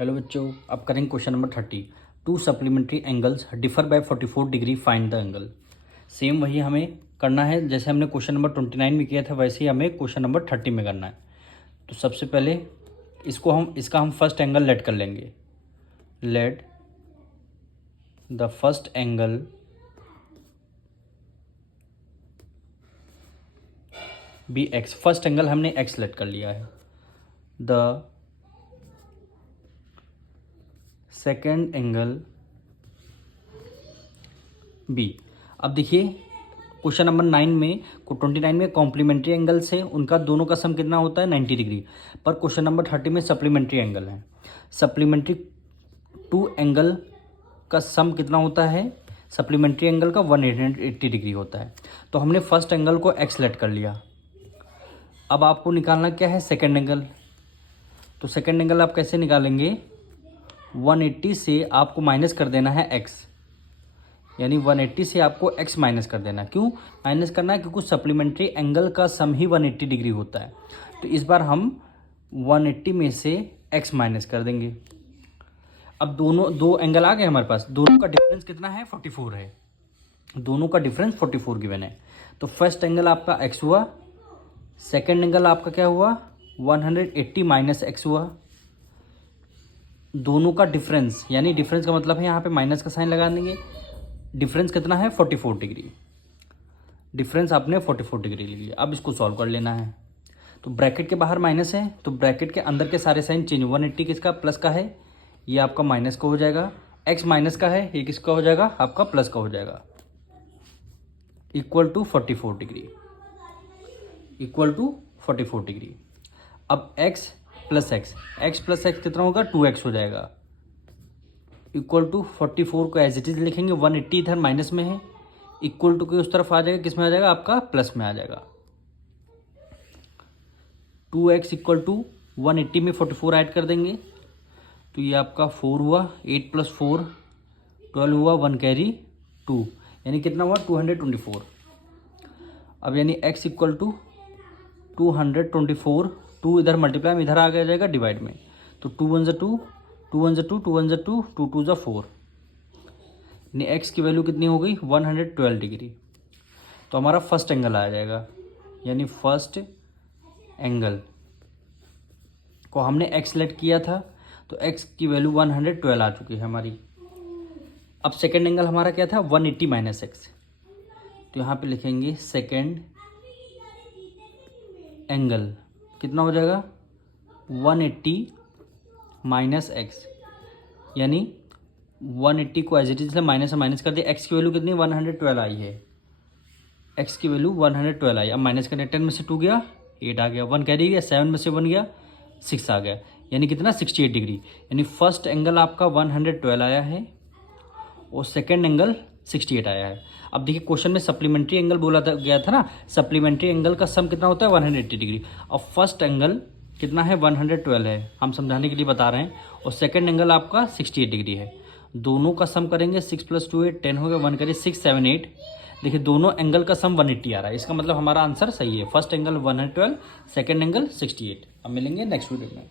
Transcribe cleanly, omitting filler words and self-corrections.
Hello बच्चों, अब करेंगे question number 30। To supplementary angles differ by 44 degree, find the angle. Same वही हमें करना है जैसे हमने क्वेश्चन नंबर 29 में किया था, वैसे ही हमें क्वेश्चन नंबर 30 में करना है। तो सबसे पहले इसका हम फर्स्ट एंगल लेट कर लेंगे। Let the first angle be x. First angle हमने एक्स लेट कर लिया है। The second angle be. अब देखिए क्वेश्चन नंबर 29 में कॉम्प्लीमेंट्री एंगल से उनका दोनों का सम कितना होता है 90 डिग्री, पर क्वेश्चन नंबर 30 में सप्लीमेंट्री एंगल है। सप्लीमेंट्री टू एंगल का सम कितना होता है, सप्लीमेंट्री एंगल का 180 डिग्री होता है। तो हमने फर्स्ट एंगल को एक्स लेट कर लिया। अब आपको निकालना क्या है, सेकेंड एंगल। तो सेकेंड एंगल आप कैसे निकालेंगे, 180 से आपको माइनस कर देना है x, यानी 180 से आपको x माइनस कर देना। क्यों माइनस करना है, क्योंकि सप्लीमेंट्री एंगल का सम ही 180 डिग्री होता है। तो इस बार हम 180 में से x माइनस कर देंगे। अब दो एंगल आ गए हमारे पास, दोनों का डिफरेंस कितना है 44 है, दोनों का डिफरेंस 44 गिवन है। तो फर्स्ट एंगल आपका x हुआ, सेकेंड एंगल आपका क्या हुआ 180 माइनस x हुआ। दोनों का डिफरेंस, यानी डिफरेंस का मतलब है यहाँ पे माइनस का साइन लगा देंगे। डिफरेंस कितना है 44 डिग्री। डिफरेंस आपने 44 डिग्री ले लिया। अब इसको सॉल्व कर लेना है। तो ब्रैकेट के बाहर माइनस है, तो ब्रैकेट के अंदर के सारे साइन चेंज। 180 किसका प्लस का है, ये आपका माइनस का हो जाएगा। x माइनस का है, ये किसका हो जाएगा आपका प्लस का हो जाएगा। Equal to 44 degree, equal to 44 degree. अब x plus x plus x कितना होगा 2x हो जाएगा। इक्वल टू 44 को एज इट इज लिखेंगे, 180 इधर माइनस में है, इक्वल टू के उस तरफ आ जाएगा, किस में आ जाएगा आपका प्लस में आ जाएगा। 2x इक्वल टू 180 में 44 ऐड कर देंगे, तो ये आपका 4 हुआ, 8 प्लस 4 12 हुआ, 1 कैरी 2, यानी कितना हुआ 224। अब यानी x इक्वल टू 224, 2 इधर मल्टीप्लाई में इधर आ गया जाएगा डिवाइड में, तो 2 1 ज़ा 2, 2 1 ज़ा 2, 2 1 ज़ा 2, 2 2 ज़ा 4, यानी x की वैल्यू कितनी हो गई 112 डिग्री। तो हमारा फर्स्ट एंगल आ जाएगा, यानी फर्स्ट एंगल को हमने x लेट किया था, तो x की वैल्यू 112 आ चुकी है हमारी। अब सेकेंड एंगल हमारा क्या था 180 माइनस एक्स, तो यहाँ पे लिखेंगे सेकेंड एंगल कितना हो जाएगा 180 माइनस एक्स, यानी 180 को एज इट इज माइनस से माइनस कर दिया। एक्स की वैल्यू कितनी 112 आई है, एक्स की वैल्यू 112 आई। अब माइनस करने 10 में से 2 गया 8 आ गया, 1 कैरी गया, 7 में से 1 गया 6 आ गया, यानी कितना 68 डिग्री। यानी फर्स्ट एंगल आपका 112 आया है और सेकेंड एंगल 68 आया है। अब देखिए क्वेश्चन में सप्लीमेंट्री एंगल बोला गया था ना, सप्लीमेंट्री एंगल का सम कितना होता है 180 डिग्री। अब फर्स्ट एंगल कितना है 112 है, हम समझाने के लिए बता रहे हैं, और सेकेंड एंगल आपका 68 डिग्री है। दोनों का सम करेंगे 6 + 2 8 10 हो गया, 1 करिए 6 7 8। देखिए दोनों एंगल का सम 180 आ रहा है, इसका मतलब हमारा आंसर सही है। First angle 112, second angle 68। अब मिलेंगे नेक्स्ट वीडियो में।